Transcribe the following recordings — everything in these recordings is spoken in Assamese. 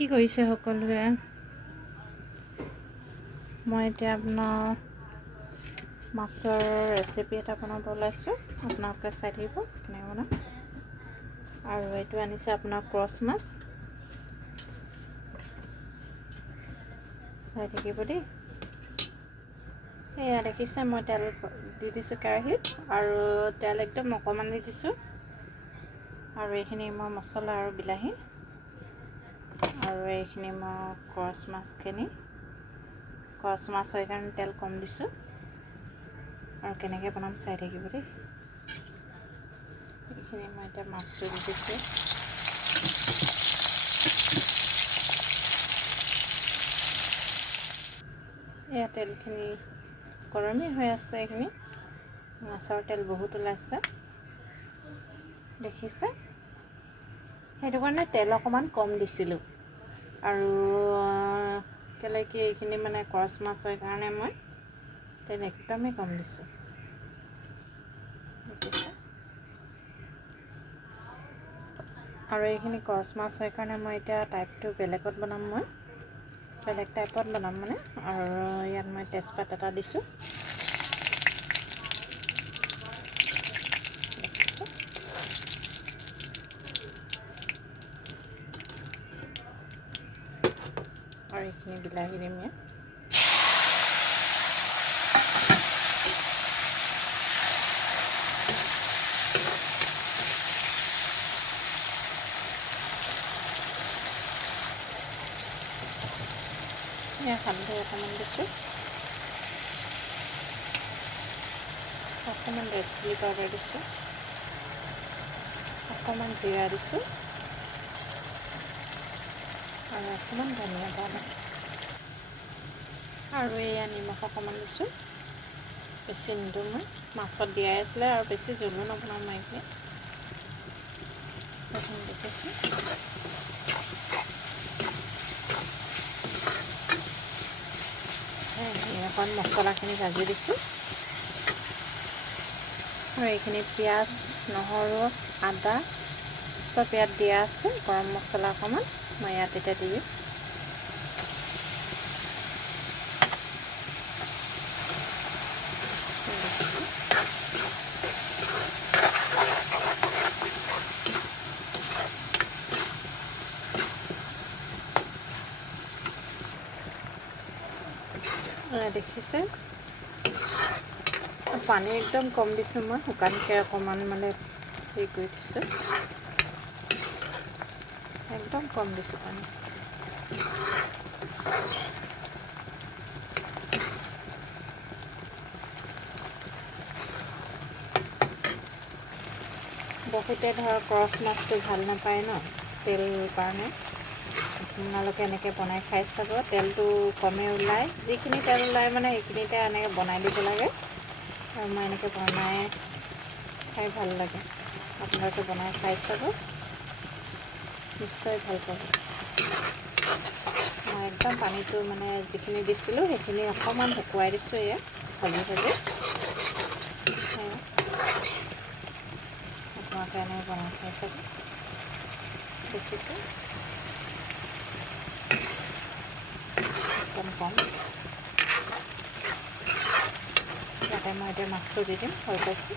কি কৰিছে সকলোৱে? মই এতিয়া আপোনাৰ মাছৰ ৰেচিপি এটা বনাব ওলাইছোঁ। আপোনালোকে চাই থাকিব কেনেকৈ বনাম। আৰু এইটো আনিছে আপোনাৰ ক্ৰছ মাছ, চাই থাকিব দেই। এয়া দেখিছে, মই তেল দি দিছোঁ কেৰাহীত, আৰু তেল একদম অকণমান দি দিছোঁ। আৰু এইখিনি মই মছলা আৰু বিলাহী, আৰু এইখিনি মই ক্ৰছ মাছখিনি, ক্ৰছ মাছ হয় কাৰণে তেল কম দিছোঁ। আৰু কেনেকৈ বনাম চাই থাকিব দেই। এইখিনি মই এতিয়া মাছটো দি দিছোঁ। এয়া তেলখিনি গৰমেই হৈ আছে। এইখিনি মাছৰ তেল বহুত ওলাইছে দেখিছে। সেইটো কাৰণে তেল অকণমান কম দিছিলোঁ। আৰু কেলৈ কি এইখিনি মানে ক্ৰছ মাছ হয় কাৰণে মই তেল একদমেই কম দিছোঁ। আৰু এইখিনি ক্ৰছ মাছ হয় কাৰণে মই এতিয়া টাইপটো বেলেগত বনাম। মই বেলেগ টাইপত বনাম মানে। আৰু ইয়াত মই তেজপাত এটা দিছোঁ। আৰু এইখিনি বিলাহী দিম ইয়াত। হালধি অকণমান দিছোঁ, অকণমান ৰেড চিলি পাউডাৰ দিছোঁ, অকণমান জিৰা দিছোঁ, আৰু অকণমান ধনিয়া পাউডাৰ, আৰু এয়া নিমখ অকণমান দিছোঁ। বেছি নিদিওঁ, মই মাছত দিয়াই আছিলে, আৰু বেছি জোলো নবনাওঁ মই এইখিনি। দেখিছোঁ অকণ মছলাখিনি ভাজি দিছোঁ। আৰু এইখিনি পিঁয়াজ, নহৰু, আদা চব ইয়াত দিয়া আছে। গৰম মছলা অকণমান মই ইয়াত এতিয়া দিম। দেখিছে, পানী একদম কম দিছোঁ মই, শুকানকৈ অকণমান মানে হেৰি কৰি দিছোঁ। একদম কম দিছোঁ পানী। বহুতে ধৰক ক্ৰছ মাছটো ভাল নাপায় ন, তেল কাৰণে। আপোনালোকে এনেকৈ বনাই খাই চাব। তেলটো কমেই ওলায়, যিখিনি তেল ওলায় মানে সেইখিনিতে এনেকৈ বনাই দিব লাগে। আৰু মই এনেকৈ বনাই খাই ভাল লাগে। আপোনালোকে বনাই খাই চাব, নিশ্চয় ভাল পাব। মই একদম পানীটো মানে যিখিনি দিছিলোঁ সেইখিনি অকণমান শুকুৱাই দিছোঁ। এয়া ভাজি ভাজি আপোনালোকে এনেকৈ বনাই খাই চাব। দেখিছোঁ একদম কম। ইয়াতে মই এতিয়া মাছটো দি দিম, হৈ পাইছোঁ।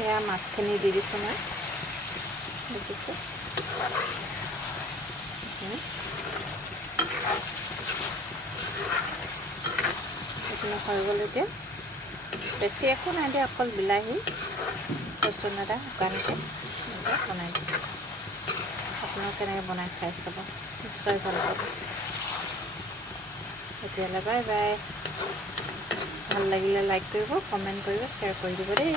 এয়া মাছখিনি দি দিছোঁ মই, দেখিছোঁ। এইখিনি হৈ গ'ল। এতিয়া বেছি একো নাই দিয়া, অকল বিলাহী, ৰচুন, আদা শুকানকৈ বনাই দিছোঁ। আপোনালোকে কেনেকৈ বনাই খাই চাব, নিশ্চয় ভাল পাব। তেতিয়াহ'লে বাই বাই। ভাল লাগিলে লাইক কৰিব, কমেণ্ট কৰিব, শ্বেয়াৰ কৰি দিব দেই।